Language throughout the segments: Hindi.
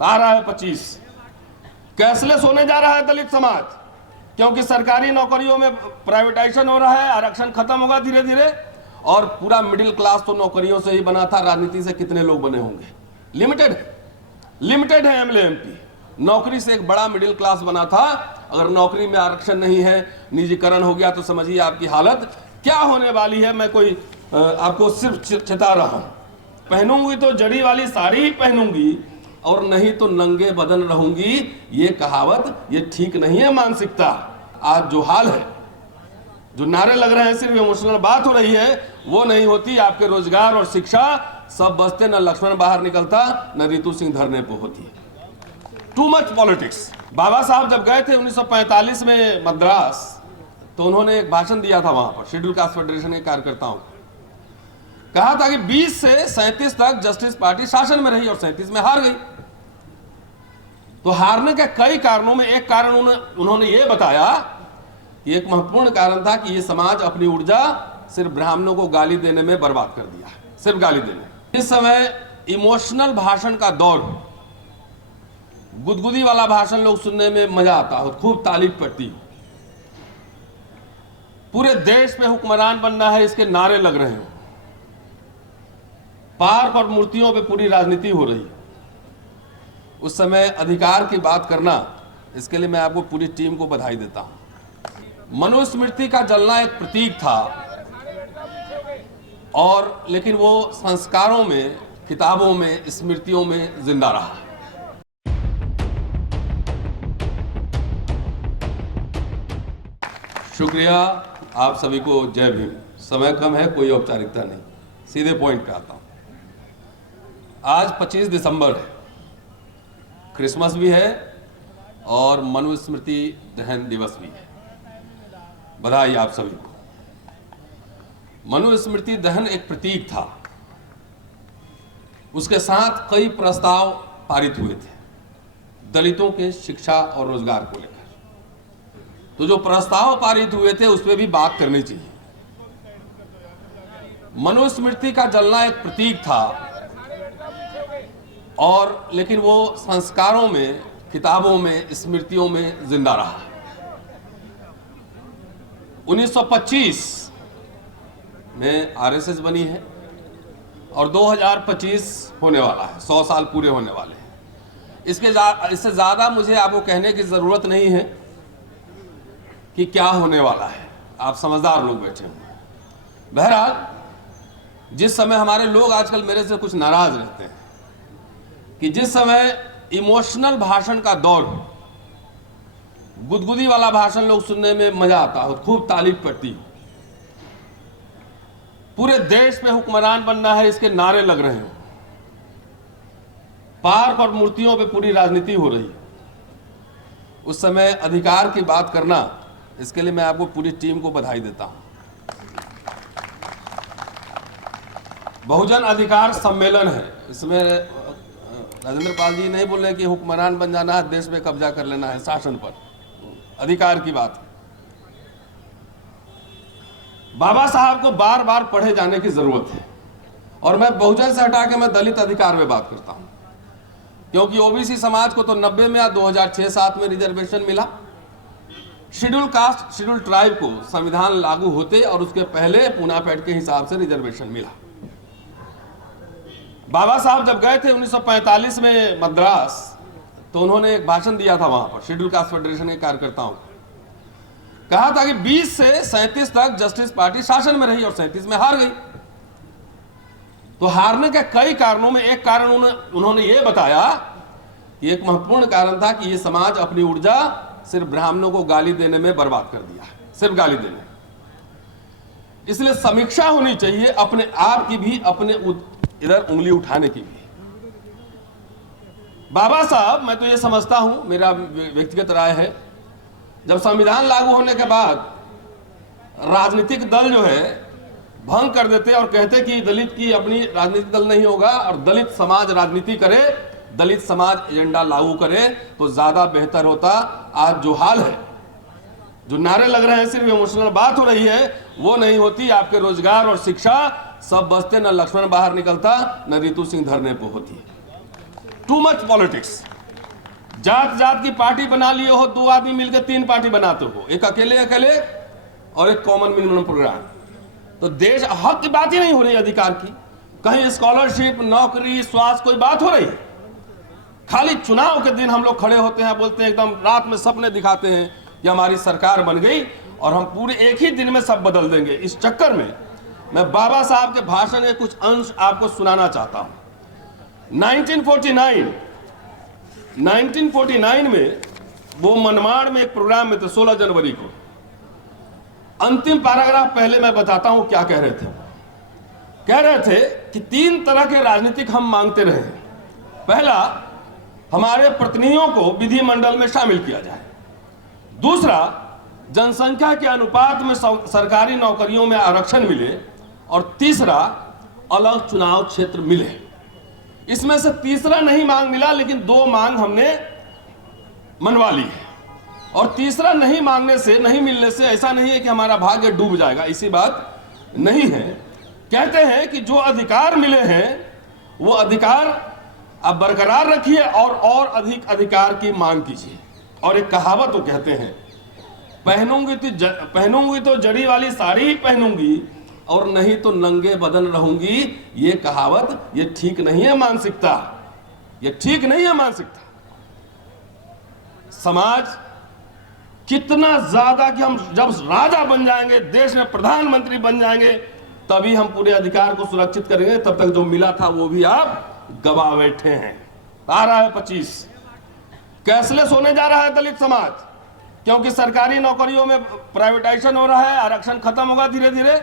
आ रहा है 25। कैशलेस होने जा रहा है दलित समाज, क्योंकि सरकारी नौकरियों में प्राइवेटाइजेशन हो रहा है, आरक्षण खत्म होगा धीरे धीरे, और पूरा मिडिल क्लास तो नौकरियों से ही बना था। राजनीति से कितने लोग बने होंगे? लिमिटेड है एमएलए एमपी। नौकरी से एक बड़ा मिडिल क्लास बना था। अगर नौकरी में आरक्षण नहीं है, निजीकरण हो गया, तो समझिए आपकी हालत क्या होने वाली है। मैं कोई आपको सिर्फ चिता रहा हूं। पहनूंगी तो जड़ी वाली साड़ी ही पहनूंगी, और नहीं तो नंगे बदन रहूंगी। ये कहावत ये ठीक नहीं है मानसिकता। आज जो हाल है, जो नारे लग रहे हैं, सिर्फ इमोशनल बात हो रही है, वो नहीं होती। आपके रोजगार और शिक्षा सब बचते, न लक्ष्मण बाहर निकलता, न रितु सिंह धरने पर होती। Too much politics. बाबा साहब जब गए थे 1945 में मद्रास, तो उन्होंने एक भाषण दिया था वहां पर शेड्यूल कास्ट फेडरेशन के कार्यकर्ताओं को। कहा था कि 20 से 37 तक जस्टिस पार्टी शासन में रही और 37 में हार गई। तो हारने के कई कारणों में एक कारण उन्होंने ये बताया कि एक महत्वपूर्ण कारण था कि ये समाज अपनी ऊर्जा सिर्फ ब्राह्मणों को गाली देने में बर्बाद कर दिया है, सिर्फ गाली देने। इस समय इमोशनल भाषण का दौर, गुदगुदी वाला भाषण लोग सुनने में मजा आता हो, खूब तारीफ पड़ती हो। पूरे देश में हुक्मरान बनना है, इसके नारे लग रहे हो। पार्क और मूर्तियों पे पूरी राजनीति हो रही है। उस समय अधिकार की बात करना, इसके लिए मैं आपको पूरी टीम को बधाई देता हूं। मनुस्मृति का जलना एक प्रतीक था, और लेकिन वो संस्कारों में, किताबों में, स्मृतियों में जिंदा रहा। शुक्रिया आप सभी को। जय भीम। समय कम है, कोई औपचारिकता नहीं, सीधे पॉइंट पे आता हूं। आज 25 दिसंबर है, क्रिसमस भी है और मनुस्मृति दहन दिवस भी है। बधाई आप सभी को। मनुस्मृति दहन एक प्रतीक था, उसके साथ कई प्रस्ताव पारित हुए थे दलितों के शिक्षा और रोजगार को लेकर। तो जो प्रस्ताव पारित हुए थे उस पर भी बात करनी चाहिए। मनुस्मृति का जलना एक प्रतीक था, और लेकिन वो संस्कारों में, किताबों में, स्मृतियों में जिंदा रहा। 1925 में आरएसएस बनी है और 2025 होने वाला है, 100 साल पूरे होने वाले हैं। इससे ज्यादा मुझे आपको कहने की जरूरत नहीं है कि क्या होने वाला है। आप समझदार लोग बैठे हुए। बहरहाल, जिस समय हमारे लोग आजकल मेरे से कुछ नाराज रहते हैं कि जिस समय इमोशनल भाषण का दौर, गुदगुदी वाला भाषण लोग सुनने में मजा आता हो, खूब तारीफ पड़ती हो। पूरे देश में हुक्मरान बनना है, इसके नारे लग रहे हो। पार्क और मूर्तियों पे पूरी राजनीति हो रही है। उस समय अधिकार की बात करना, इसके लिए मैं आपको पूरी टीम को बधाई देता हूं। बहुजन अधिकार सम्मेलन है, इसमें राजेंद्र पाल जी नहीं बोल रहे कि हुक्मरान बन जाना है, देश में कब्जा कर लेना है, शासन पर अधिकार की बात। बाबा साहब को बार बार पढ़े जाने की जरूरत है, और मैं बहुजन से हटा के मैं दलित अधिकार में बात करता हूं, क्योंकि ओबीसी समाज को तो 90 में या 2006-07 में रिजर्वेशन मिला। शेड्यूल कास्ट, शेड्यूल ट्राइब को संविधान लागू होते और उसके पहले पूना पैठ के हिसाब से रिजर्वेशन मिला। बाबा साहब जब गए थे 1945 में मद्रास, तो उन्होंने एक भाषण दिया था वहां पर शेड्यूल कास्ट फेडरेशन के कार्यकर्ताओं को। कहा था कि 20 से 37 तक जस्टिस पार्टी शासन में रही और 37 में हार गई। तो हारने के कई कारणों में एक कारण उन्होंने ये बताया कि एक महत्वपूर्ण कारण था कि ये समाज अपनी ऊर्जा सिर्फ ब्राह्मणों को गाली देने में बर्बाद कर दिया है, सिर्फ गाली देने। इसलिए समीक्षा होनी चाहिए अपने आप की भी, अपने इधर उंगली उठाने की भी। बाबा साहब, मैं तो ये समझता हूं, मेरा व्यक्तिगत राय है, जब संविधान लागू होने के बाद राजनीतिक दल जो है भंग कर देते और कहते कि दलित की अपनी राजनीतिक दल नहीं होगा और दलित समाज राजनीति करे, दलित समाज एजेंडा लागू करे, तो ज्यादा बेहतर होता। आज जो हाल है, जो नारे लग रहे हैं, सिर्फ इमोशनल बात हो रही है, वो नहीं होती। आपके रोजगार और शिक्षा सब बचते, न लक्ष्मण बाहर निकलता, न रितु सिंह धरने पर होती। Too much politics. जात जात की पार्टी बना लिए हो, 2 आदमी मिलकर 3 पार्टी बनाते हो, एक अकेले अकेले और एक कॉमन मिनिमम प्रोग्राम। तो देश हक की बात ही नहीं हो रही, अधिकार की। कहीं स्कॉलरशिप, नौकरी, स्वास्थ्य कोई बात हो रही है? खाली चुनाव के दिन हम लोग खड़े होते हैं, बोलते हैं, एकदम रात में सपने दिखाते हैं कि हमारी सरकार बन गई और हम पूरे एक ही दिन में सब बदल देंगे। इस चक्कर में मैं बाबा साहब के भाषण के कुछ अंश आपको सुनाना चाहता हूं। 1949 में वो मनमाड़ में एक प्रोग्राम में थे, 16 जनवरी को। अंतिम पैराग्राफ पहले मैं बताता हूं क्या कह रहे थे। कह रहे थे कि 3 तरह के राजनीतिक हम मांगते रहे। पहला, हमारे प्रतिनिधियों को विधिमंडल में शामिल किया जाए। दूसरा, जनसंख्या के अनुपात में सरकारी नौकरियों में आरक्षण मिले। और तीसरा, अलग चुनाव क्षेत्र मिले। इसमें से तीसरा नहीं मांग मिला, लेकिन 2 मांग हमने मनवा ली है। और तीसरा नहीं मांगने से, नहीं मिलने से ऐसा नहीं है कि हमारा भाग्य डूब जाएगा, ऐसी बात नहीं है। कहते हैं कि जो अधिकार मिले हैं वो अधिकार आप बरकरार रखिए और अधिक अधिकार की मांग कीजिए। और एक कहावत वो कहते हैं, पहनूंगी तो जड़ी वाली साड़ी ही पहनूंगी और नहीं तो नंगे बदन रहूंगी। ये कहावत ये ठीक नहीं है मानसिकता, ये ठीक नहीं है मानसिकता। समाज कितना ज्यादा कि हम जब राजा बन जाएंगे, देश में प्रधानमंत्री बन जाएंगे, तभी हम पूरे अधिकार को सुरक्षित करेंगे। तब तक जो मिला था वो भी आप गवा बैठे हैं। आ रहा है 25, कैशलेस होने जा रहा है दलित समाज, क्योंकि सरकारी नौकरियों में प्राइवेटाइजेशन हो रहा है, आरक्षण खत्म होगा धीरे धीरे।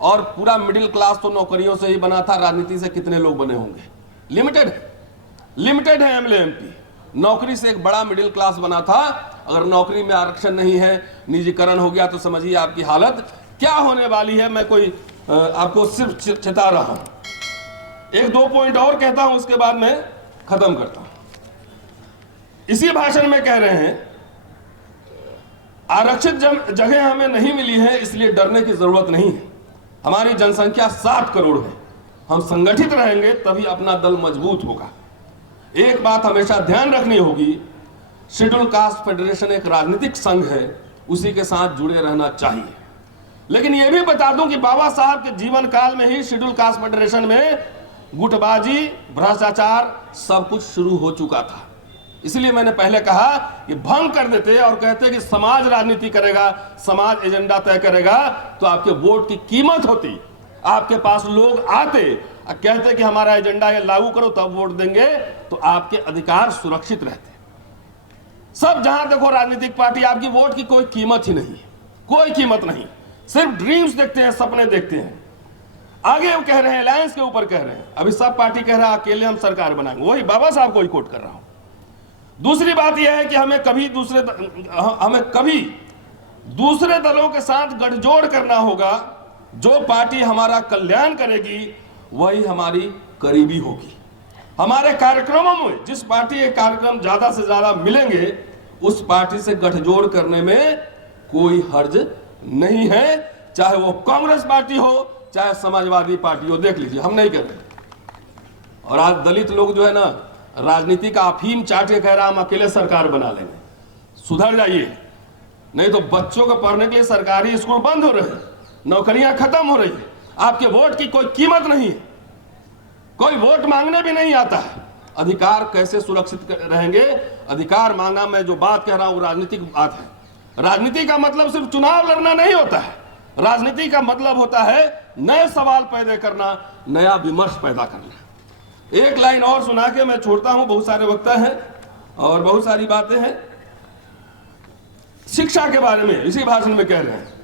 और पूरा मिडिल क्लास तो नौकरियों से ही बना था। राजनीति से कितने लोग बने होंगे? लिमिटेड है एमएलए एमपी। नौकरी से एक बड़ा मिडिल क्लास बना था। अगर नौकरी में आरक्षण नहीं है, निजीकरण हो गया, तो समझिए आपकी हालत क्या होने वाली है। मैं कोई आपको सिर्फ चेता रहा हूं। 1-2 पॉइंट और कहता हूं, उसके बाद मैं खत्म करता हूं। इसी भाषण में कह रहे हैं, आरक्षित जगह हमें नहीं मिली है, इसलिए डरने की जरूरत नहीं है। हमारी जनसंख्या 7 करोड़ है। हम संगठित रहेंगे तभी अपना दल मजबूत होगा। एक बात हमेशा ध्यान रखनी होगी, शेड्यूल कास्ट फेडरेशन एक राजनीतिक संघ है, उसी के साथ जुड़े रहना चाहिए। लेकिन यह भी बता दूं कि बाबा साहब के जीवन काल में ही शेड्यूल कास्ट फेडरेशन में गुटबाजी, भ्रष्टाचार सब कुछ शुरू हो चुका था। इसलिए मैंने पहले कहा कि भंग कर देते और कहते कि समाज राजनीति करेगा, समाज एजेंडा तय करेगा, तो आपके वोट की कीमत होती। आपके पास लोग आते और कहते कि हमारा एजेंडा ये लागू करो, तब वोट देंगे, तो आपके अधिकार सुरक्षित रहते। सब जहां देखो राजनीतिक पार्टी, आपकी वोट की कोई कीमत ही नहीं, कोई कीमत नहीं। सिर्फ ड्रीम्स देखते हैं, सपने देखते हैं। आगे वो कह रहे हैं, अलायंस के ऊपर कह रहे हैं। अभी सब पार्टी कह रहा है अकेले हम सरकार बनाएंगे, वही बाबा साहब को ही कोट कर रहा हूं। दूसरी बात यह है कि हमें कभी दूसरे दलों के साथ गठजोड़ करना होगा। जो पार्टी हमारा कल्याण करेगी वही हमारी करीबी होगी। हमारे कार्यक्रमों में जिस पार्टी के कार्यक्रम ज्यादा से ज्यादा मिलेंगे, उस पार्टी से गठजोड़ करने में कोई हर्ज नहीं है, चाहे वो कांग्रेस पार्टी हो, चाहे समाजवादी पार्टी हो। देख लीजिए, हम नहीं कर रहे। और आज दलित लोग जो है ना, राजनीति का अफीम चाट के कह रहा हम अकेले सरकार बना लेंगे। सुधर जाइए, नहीं तो बच्चों को पढ़ने के लिए सरकारी स्कूल बंद हो रहे हैं, नौकरियां खत्म हो रही है। आपके वोट की कोई कीमत नहीं है, कोई वोट मांगने भी नहीं आता है। अधिकार कैसे सुरक्षित रहेंगे? अधिकार मांगना, मैं जो बात कह रहा हूं राजनीतिक बात है। राजनीति का मतलब सिर्फ चुनाव लड़ना नहीं होता है। राजनीति का मतलब होता है नए सवाल पैदा करना, नया विमर्श पैदा करना। एक लाइन और सुना के मैं छोड़ता हूं, बहुत सारे वक्ता हैं और बहुत सारी बातें हैं। शिक्षा के बारे में इसी भाषण में कह रहे हैं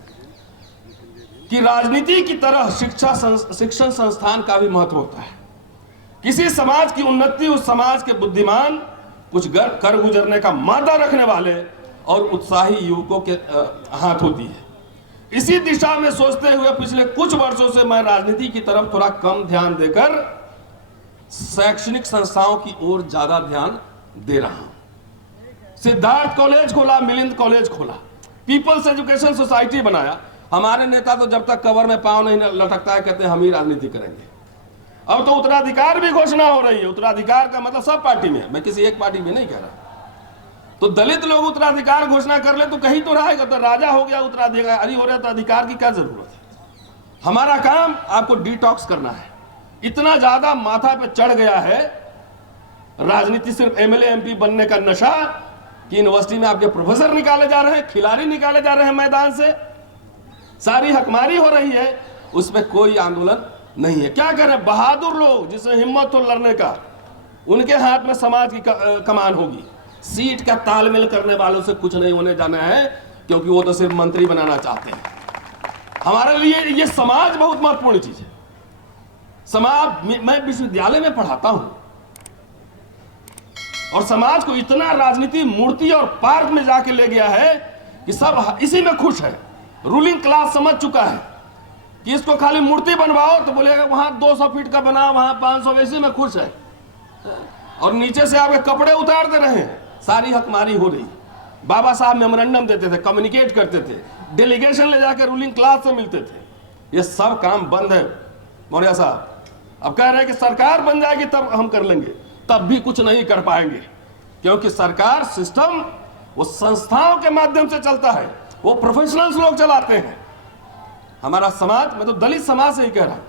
कि राजनीति की तरह शिक्षण संस्थान का भी महत्व होता है। किसी समाज की उन्नति उस समाज के बुद्धिमान, कुछ कर गुजरने का मादा रखने वाले और उत्साही युवकों के हाथ होती है। इसी दिशा में सोचते हुए पिछले कुछ वर्षों से मैं राजनीति की तरफ थोड़ा कम ध्यान देकर शैक्षणिक संस्थाओं की ओर ज्यादा ध्यान दे रहा हूं। सिद्धार्थ कॉलेज खोला, मिलिंद कॉलेज खोला, पीपल्स एजुकेशन सोसाइटी बनाया। हमारे नेता तो जब तक कवर में पांव नहीं लटकता है कहते हम ही राजनीति करेंगे। अब तो उत्तराधिकार भी घोषणा हो रही है। उत्तराधिकार का मतलब सब पार्टी में, मैं किसी एक पार्टी में नहीं कह रहा। तो दलित लोग उत्तराधिकार घोषणा कर ले तो कहीं तो रहेगा, तो राजा हो गया उत्तराधिकारी हो रहा, तो अधिकार की क्या जरूरत है। हमारा काम आपको डिटॉक्स करना है। इतना ज्यादा माथा पे चढ़ गया है राजनीति, सिर्फ एमएलए एमपी बनने का नशा, कि यूनिवर्सिटी में आपके प्रोफेसर निकाले जा रहे हैं, खिलाड़ी निकाले जा रहे हैं मैदान से, सारी हकमारी हो रही है, उसमें कोई आंदोलन नहीं है। क्या करें, बहादुर लोग जिसमें हिम्मत हो लड़ने का, उनके हाथ में समाज की कमान होगी। सीट का तालमेल करने वालों से कुछ नहीं होने जाना है, क्योंकि वो तो सिर्फ मंत्री बनाना चाहते हैं। हमारे लिए ये समाज बहुत महत्वपूर्ण चीज है। समाज, मैं विश्वविद्यालय में पढ़ाता हूं और समाज को इतना राजनीति मूर्ति और पार्क में जाके ले गया है कि सब इसी में खुश है। रूलिंग क्लास समझ चुका है कि इसको खाली मूर्ति बनवाओ तो बोलेगा वहां 200 फीट का बना, वहां 500, इसी में खुश है। और नीचे से आपके कपड़े उतार दे रहे हैं, सारी हकमारी हो रही। बाबा साहब मेमोरेंडम देते थे, कम्युनिकेट करते थे, डेलीगेशन ले जाकर रूलिंग क्लास से मिलते थे। ये सब काम बंद है मौर्य साहब। अब कह रहे हैं कि सरकार बन जाएगी तब हम कर लेंगे, तब भी कुछ नहीं कर पाएंगे, क्योंकि सरकार सिस्टम वो संस्थाओं के माध्यम से चलता है, वो प्रोफेशनल्स लोग चलाते हैं। हमारा समाज, मैं तो दलित समाज से ही कह रहा हूं,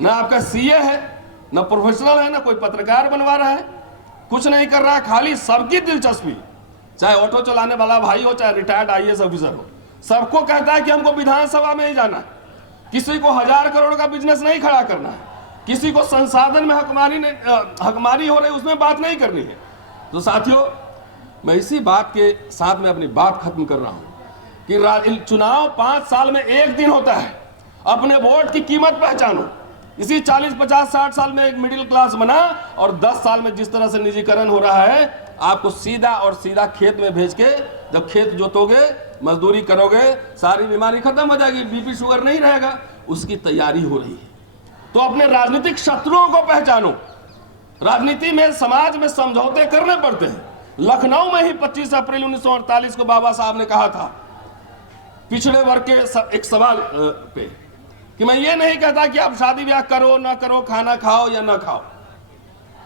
ना आपका सीए है, ना प्रोफेशनल है, ना कोई पत्रकार बनवा रहा है, कुछ नहीं कर रहा है। खाली सबकी दिलचस्पी, चाहे ऑटो चलाने वाला भाई हो, चाहे रिटायर्ड आईएएस ऑफिसर हो, सबको कहता है कि हमको विधानसभा में ही जाना है। किसी को 1000 करोड़ का बिजनेस नहीं खड़ा करना है, किसी को संसाधन में हकमारी हो रही उसमें बात नहीं करनी है। तो साथियों, मैं इसी बात के साथ में अपनी बात खत्म कर रहा हूं कि चुनाव 5 साल में एक दिन होता है। अपने वोट की कीमत पहचानो। इसी 40, 50, 60 साल में एक मिडिल क्लास बना, और 10 साल में जिस तरह से निजीकरण हो रहा है, आपको सीधा और सीधा खेत में भेज के, जब खेत जोतोगे, मजदूरी करोगे, सारी बीमारी खत्म हो जाएगी, बीपी शुगर नहीं रहेगा, उसकी तैयारी हो रही है। तो अपने राजनीतिक शत्रुओं को पहचानो। राजनीति में, समाज में समझौते करने पड़ते हैं। लखनऊ में ही 25 अप्रैल 1948 को बाबा साहब ने कहा था पिछड़े वर्ग के एक सवाल पे कि मैं ये नहीं कहता कि आप शादी ब्याह करो ना करो, खाना खाओ या ना खाओ,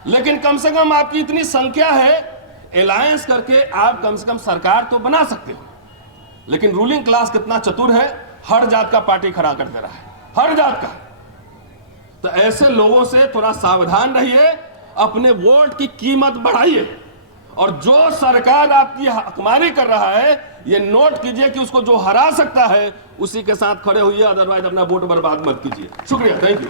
लेकिन कम से कम आपकी इतनी संख्या है, अलायंस करके आप कम से कम सरकार तो बना सकते हो। लेकिन रूलिंग क्लास कितना चतुर है, हर जात का पार्टी खड़ा कर दे रहा है, हर जात का। तो ऐसे लोगों से थोड़ा सावधान रहिए, अपने वोट की कीमत बढ़ाइए, और जो सरकार आपकी हकमारी कर रहा है, ये नोट कीजिए कि उसको जो हरा सकता है उसी के साथ खड़े होइए, अदरवाइज अपना वोट बर्बाद मत कीजिए। शुक्रिया, थैंक यू।